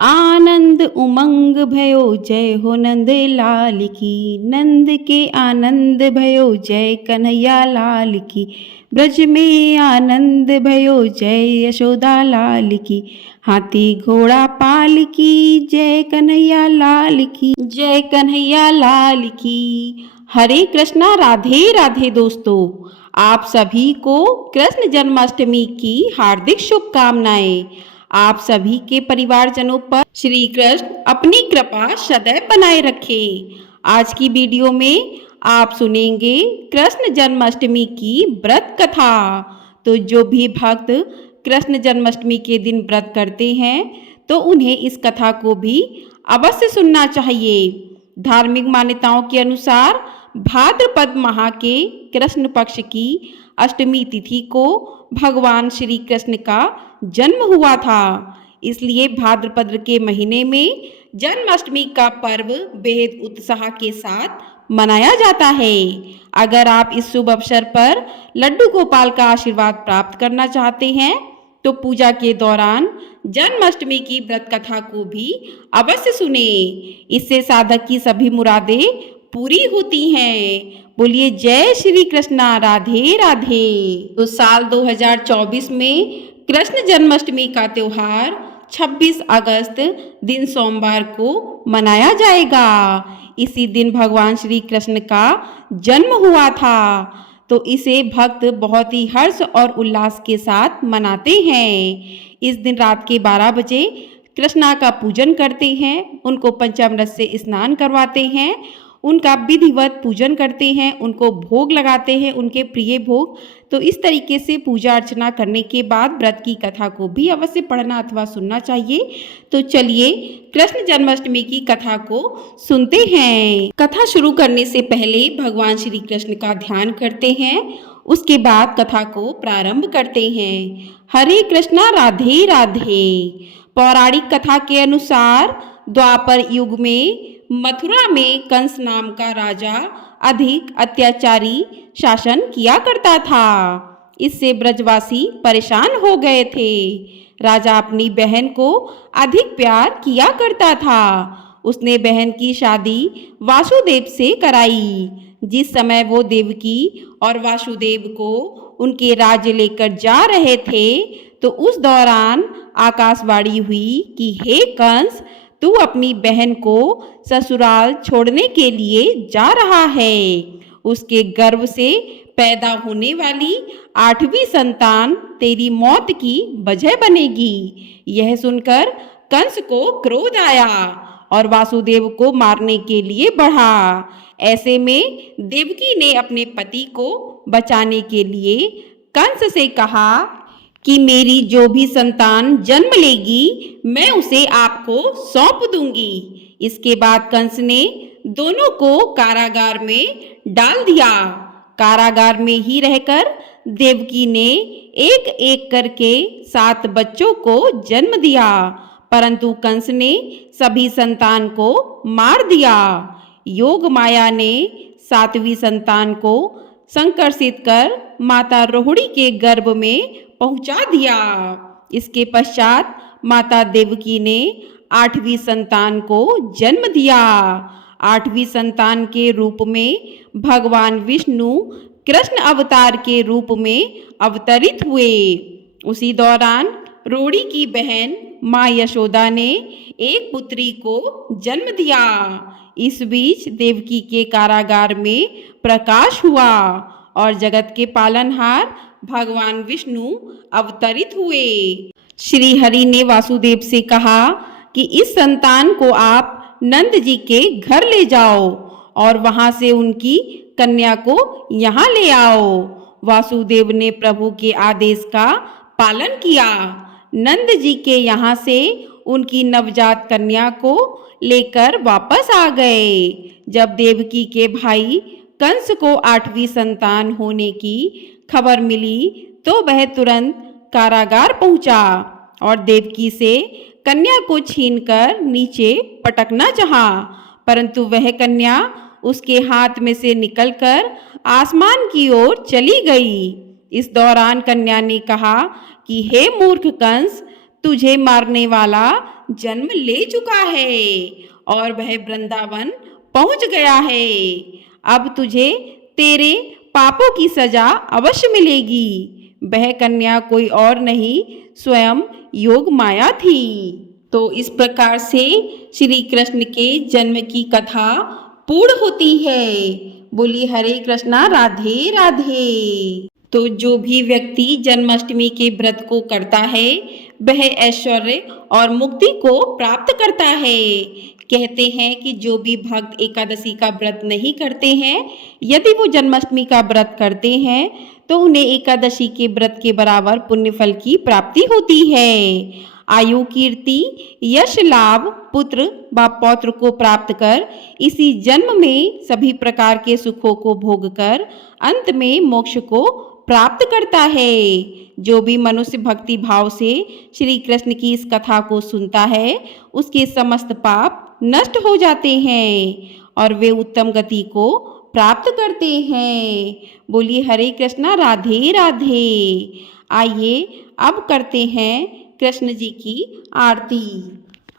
आनंद उमंग भयो जय हो नंद लाल की। नंद के आनंद भयो जय कन्हैया लाल की। ब्रज में आनंद भयो जय यशोदा लाल की। हाथी घोड़ा पाल की जय कन्हैया लाल की। जय कन्हैया लाल की। हरे कृष्णा राधे राधे। दोस्तों, आप सभी को कृष्ण जन्माष्टमी की हार्दिक शुभकामनाएं। आप सभी के परिवारजनों पर श्री कृष्ण अपनी कृपा सदैव बनाए रखे। आज की वीडियो में आप सुनेंगे कृष्ण जन्माष्टमी की व्रत कथा। तो जो भी भक्त कृष्ण जन्माष्टमी के दिन व्रत करते हैं तो उन्हें इस कथा को भी अवश्य सुनना चाहिए। धार्मिक मान्यताओं के अनुसार भाद्रपद माह के कृष्ण पक्ष की अष्टमी तिथि को भगवान श्री कृष्ण का जन्म हुआ था। इसलिए भाद्रपद के महीने में जन्माष्टमी का पर्व बेहद उत्साह के साथ मनाया जाता है। अगर आप इस शुभ अवसर पर लड्डू गोपाल का आशीर्वाद प्राप्त करना चाहते हैं तो पूजा के दौरान जन्माष्टमी की व्रत कथा को भी अवश्य सुने। इससे साधक की सभी मुरादें पूरी होती हैं। बोलिए जय श्री कृष्णा, राधे राधे। तो साल 2024 में कृष्ण जन्माष्टमी का त्योहार 26 अगस्त दिन सोमवार को मनाया जाएगा। इसी दिन भगवान श्री कृष्ण का जन्म हुआ था। तो इसे भक्त बहुत ही हर्ष और उल्लास के साथ मनाते हैं। इस दिन रात के 12 बजे कृष्णा का पूजन करते हैं, उनको पंचामृत से स्नान करवाते हैं, उनका विधिवत पूजन करते हैं, उनको भोग लगाते हैं, उनके प्रिय भोग। तो इस तरीके से पूजा अर्चना करने के बाद व्रत की कथा को भी अवश्य पढ़ना अथवा सुनना चाहिए। तो चलिए कृष्ण जन्माष्टमी की कथा को सुनते हैं। कथा शुरू करने से पहले भगवान श्री कृष्ण का ध्यान करते हैं, उसके बाद कथा को प्रारंभ करते हैं। हरे कृष्णा, राधे राधे। पौराणिक कथा के अनुसार द्वापर युग में मथुरा में कंस नाम का राजा अधिक अत्याचारी शासन किया करता था। इससे ब्रजवासी परेशान हो गए थे। राजा अपनी बहन को अधिक प्यार किया करता था। उसने बहन की शादी वासुदेव से कराई। जिस समय वो देवकी और वासुदेव को उनके राज्य लेकर जा रहे थे तो उस दौरान आकाशवाणी हुई कि हे कंस, तू अपनी बहन को ससुराल छोड़ने के लिए जा रहा है। उसके गर्भ से पैदा होने वाली 8वीं संतान तेरी मौत की वजह बनेगी। यह सुनकर कंस को क्रोध आया और वासुदेव को मारने के लिए बढ़ा। ऐसे में देवकी ने अपने पति को बचाने के लिए कंस से कहा कि मेरी जो भी संतान जन्म लेगी मैं उसे आपको सौंप दूंगी। इसके बाद कंस ने दोनों को कारागार में डाल दिया। कारागार में ही रहकर देवकी ने एक एक करके 7 बच्चों को जन्म दिया, परंतु कंस ने सभी संतान को मार दिया। योग माया ने 7वीं संतान को संकर्षित कर माता रोहिणी के गर्भ में पहुंचा दिया। इसके पश्चात माता देवकी ने 8वीं संतान को जन्म दिया। 8वीं संतान के रूप में भगवान विष्णु कृष्ण अवतार के रूप में अवतरित हुए। उसी दौरान रोहिणी की बहन माँ यशोदा ने एक पुत्री को जन्म दिया। इस बीच देवकी के कारागार में प्रकाश हुआ और जगत के पालनहार भगवान विष्णु अवतरित हुए। श्री हरि ने वासुदेव से कहा कि इस संतान को आप नंद जी के घर ले जाओ और वहां से उनकी कन्या को यहाँ ले आओ। वासुदेव ने प्रभु के आदेश का पालन किया। नंद जी के यहाँ से उनकी नवजात कन्या को लेकर वापस आ गए। जब देवकी के भाई कंस को 8वीं संतान होने की खबर मिली तो वह तुरंत कारागार पहुंचा और देवकी से कन्या को छीनकर नीचे पटकना चाहा, परंतु वह कन्या उसके हाथ में से निकलकर आसमान की ओर चली गई। इस दौरान कन्या ने कहा कि हे मूर्ख कंस, तुझे मारने वाला जन्म ले चुका है और वह वृंदावन पहुंच गया है। अब तुझे तेरे पापों की सजा अवश्य मिलेगी। वह कन्या कोई और नहीं, स्वयं योग माया थी। तो इस प्रकार से श्री कृष्ण के जन्म की कथा पूर्ण होती है। बोली हरे कृष्णा, राधे राधे। तो जो भी व्यक्ति जन्माष्टमी के व्रत को करता है वह ऐश्वर्य और मुक्ति को प्राप्त करता है। कहते हैं कि जो भी भक्त एकादशी का व्रत नहीं करते हैं, यदि वो जन्माष्टमी का व्रत करते हैं तो उन्हें एकादशी के व्रत के बराबर पुण्य फल की प्राप्ति होती है। आयु, कीर्ति, यश, लाभ, पुत्र व पौत्र को प्राप्त कर इसी जन्म में सभी प्रकार के सुखों को भोग कर अंत में मोक्ष को प्राप्त करता है। जो भी मनुष्य भक्ति भाव से श्री कृष्ण की इस कथा को सुनता है उसके समस्त पाप नष्ट हो जाते हैं और वे उत्तम गति को प्राप्त करते हैं। बोलिए हरे कृष्णा, राधे राधे। आइए अब करते हैं कृष्ण जी की आरती।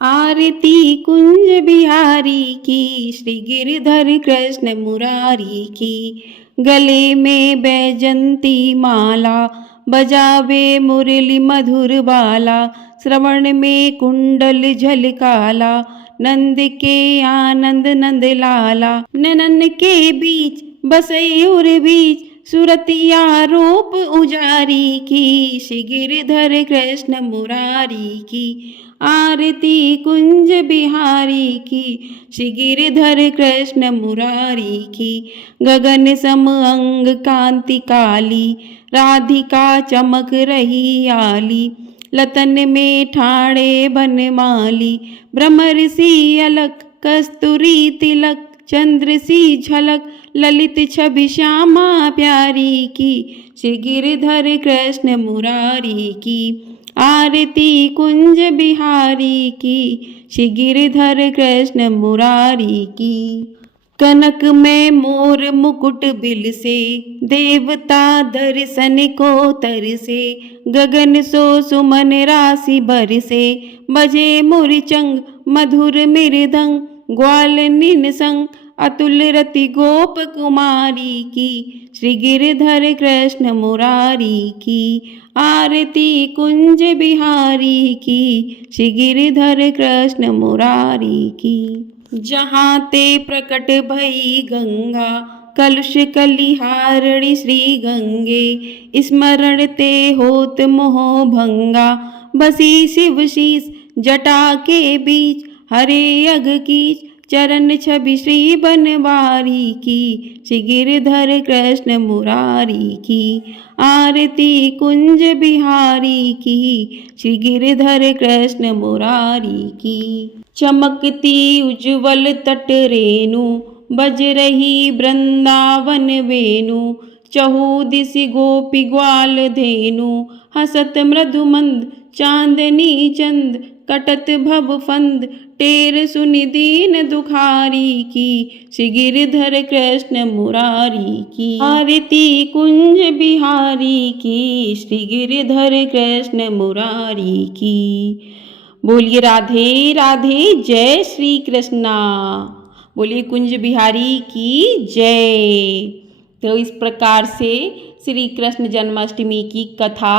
आरती कुंज बिहारी की, श्री गिरधर कृष्ण मुरारी की। गले में बैजंती माला, बजावे मुरली मधुर बाला। श्रवण में कुंडल झलकाला, नंद के आनंद नंद लाला। ननन के बीच बसैयुर बीच, सुरतिया रूप उजारी की। श्री गिरधर कृष्ण मुरारी की। आरती कुंज बिहारी की, श्री गिरधर कृष्ण मुरारी की। गगन सम अंग कांति काली, राधिका चमक रही आली। लतन में ठाणे बनमाली, भ्रमर सी अलक कस्तूरी तिलक। चंद्र सी झलक ललित छवि श्यामा प्यारी की। श्री गिरधर कृष्ण मुरारी की। आरती कुंज बिहारी की, श्री गिरधर कृष्ण मुरारी की। कनक में मोर मुकुट बिल से, देवता दर्शन को तरसे। गगन सो सुमन राशि बरसे, बजे मुरचंग मधुर मृदंग। ग्वाल निन संग अतुल रति गोप कुमारी की। श्री गिरधर कृष्ण मुरारी की। आरती कुंज बिहारी की, श्री गिरधर कृष्ण मुरारी की। जहाँ ते प्रकट भई गंगा, कलुष कलिहारिणी श्री गंगे। स्मरण ते होत मोह भंगा, बसी शिव शीस जटा के बीच। हरे अग कीच चरण छवि श्री बनवारी की। श्री गिरधर कृष्ण मुरारी की। आरती कुंज बिहारी की, श्री गिरधर कृष्ण मुरारी की। चमकती उज्ज्वल तट रेणु, बज रही वृंदावन वेणु। चहु दिशि गोपी ग्वाल धेनु, हसत मृदु मंद चांदनी चंद। कटत भव फंद टेर सुनि दीन दुखारी की। श्री गिरधर कृष्ण मुरारी की। आरती कुंज बिहारी की, श्री गिरधर कृष्ण मुरारी की। बोलिए राधे राधे, जय श्री कृष्णा। बोलिए कुंज बिहारी की जय। तो इस प्रकार से श्री कृष्ण जन्माष्टमी की कथा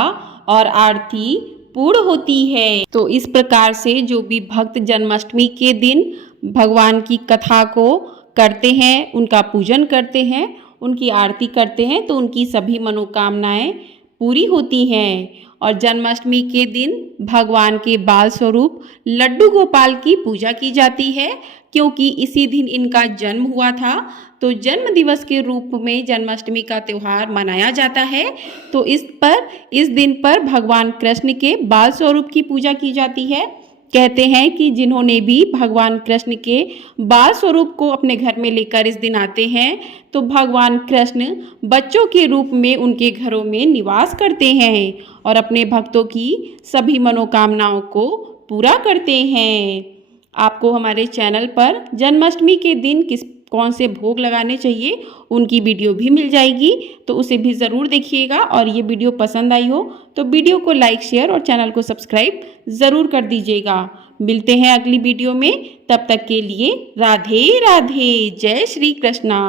और आरती पूर्ण होती है। तो इस प्रकार से जो भी भक्त जन्माष्टमी के दिन भगवान की कथा को करते हैं, उनका पूजन करते हैं, उनकी आरती करते हैं तो उनकी सभी मनोकामनाएं पूरी होती हैं। और जन्माष्टमी के दिन भगवान के बाल स्वरूप लड्डू गोपाल की पूजा की जाती है, क्योंकि इसी दिन इनका जन्म हुआ था। तो जन्म दिवस के रूप में जन्माष्टमी का त्यौहार मनाया जाता है। तो इस दिन पर भगवान कृष्ण के बाल स्वरूप की पूजा की जाती है। कहते हैं कि जिन्होंने भी भगवान कृष्ण के बाल स्वरूप को अपने घर में लेकर इस दिन आते हैं तो भगवान कृष्ण बच्चों के रूप में उनके घरों में निवास करते हैं और अपने भक्तों की सभी मनोकामनाओं को पूरा करते हैं। आपको हमारे चैनल पर जन्माष्टमी के दिन कौन से भोग लगाने चाहिए उनकी वीडियो भी मिल जाएगी, तो उसे भी ज़रूर देखिएगा। और ये वीडियो पसंद आई हो तो वीडियो को लाइक, शेयर और चैनल को सब्सक्राइब ज़रूर कर दीजिएगा। मिलते हैं अगली वीडियो में, तब तक के लिए राधे राधे। जय श्री कृष्णा।